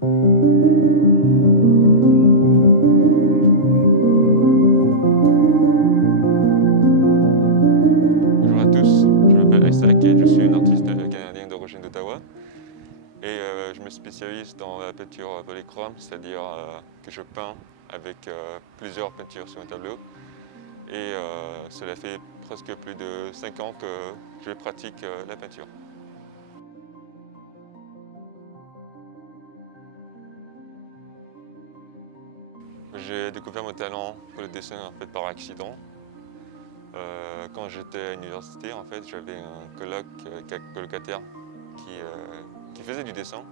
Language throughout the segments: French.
Bonjour à tous, je m'appelle Isaac et je suis un artiste canadien d'origine d'Ottawa. Et je me spécialise dans la peinture polychrome, c'est-à-dire que je peins avec plusieurs peintures sur un tableau. Et cela fait presque plus de 5 ans que je pratique la peinture. J'ai découvert mon talent pour le dessin en fait, par accident. Quand j'étais à l'université, en fait, j'avais un colocataire qui faisait du dessin.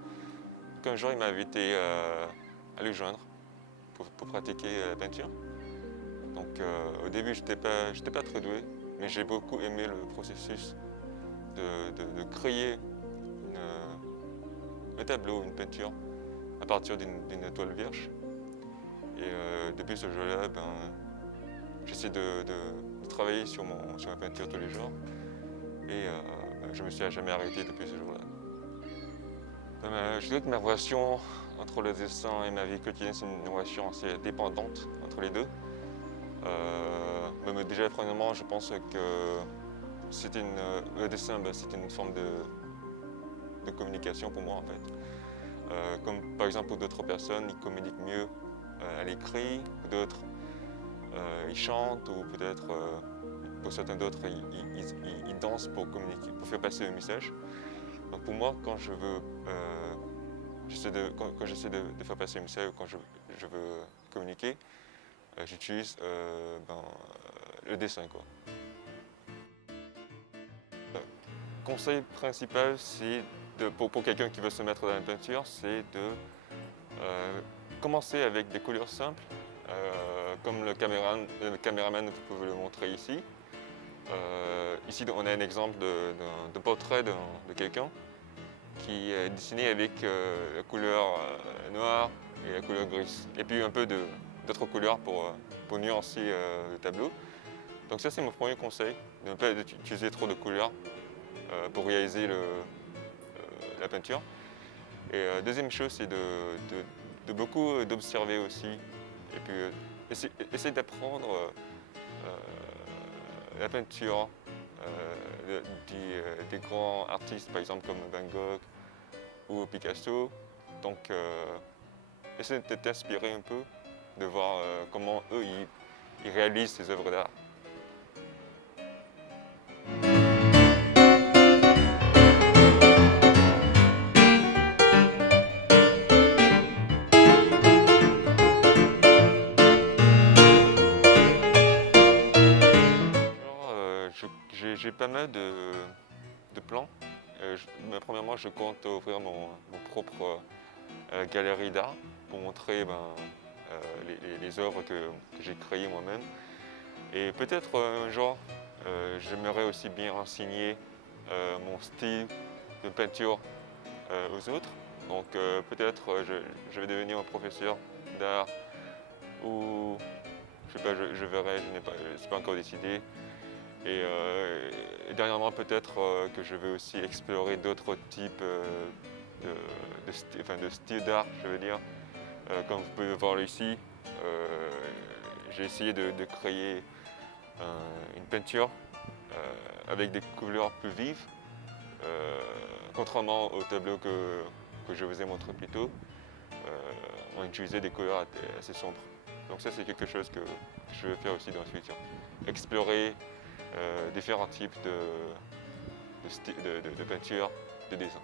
Donc, un jour, il m'a invité à le joindre pour pratiquer la peinture. Donc, au début, je n'étais pas très doué, mais j'ai beaucoup aimé le processus de créer un tableau, une peinture à partir d'une toile vierge. Et depuis ce jour-là, j'essaie de travailler sur ma peinture tous les jours. Et je me suis jamais arrêté depuis ce jour-là. Je dirais que ma relation entre le dessin et ma vie quotidienne, c'est une relation assez dépendante entre les deux. Mais déjà, premièrement, je pense que le dessin, c'est une forme de communication pour moi, en fait. Comme par exemple pour d'autres personnes, ils communiquent mieux à l'écrit, d'autres ils chantent, ou peut-être pour certains d'autres, ils dansent pour communiquer, pour faire passer le message. Donc pour moi, quand j'essaie de faire passer un message, ou quand je veux communiquer, j'utilise le dessin, quoi. Le conseil principal, c'est pour quelqu'un qui veut se mettre dans la peinture, c'est de commencer avec des couleurs simples, comme le caméraman peut le montrer ici. Ici, on a un exemple de portrait de quelqu'un qui est dessiné avec la couleur noire et la couleur grise. Et puis un peu d'autres couleurs pour nuancer le tableau. Donc ça, c'est mon premier conseil, de ne pas utiliser trop de couleurs pour réaliser la peinture. Et deuxième chose, c'est de beaucoup d'observer aussi. Et puis essayer d'apprendre la peinture des grands artistes, par exemple comme Van Gogh ou Picasso. Donc, essayer de t'inspirer un peu, de voir comment eux, ils réalisent ces œuvres d'art. J'ai pas mal de plans. Premièrement, je compte ouvrir mon propre galerie d'art pour montrer les œuvres que j'ai créées moi-même. Et peut-être un jour, j'aimerais aussi bien enseigner mon style de peinture aux autres. Donc peut-être je vais devenir un professeur d'art ou je sais pas, je verrai, c'est pas encore décidé. Et dernièrement, peut-être que je vais aussi explorer d'autres types de styles d'art, je veux dire. Comme vous pouvez le voir ici, j'ai essayé de créer une peinture avec des couleurs plus vives, contrairement au tableau que je vous ai montré plus tôt. On utilisait des couleurs assez sombres. Donc ça, c'est quelque chose que je veux faire aussi dans le futur. Explorer différents types de peinture, de dessin.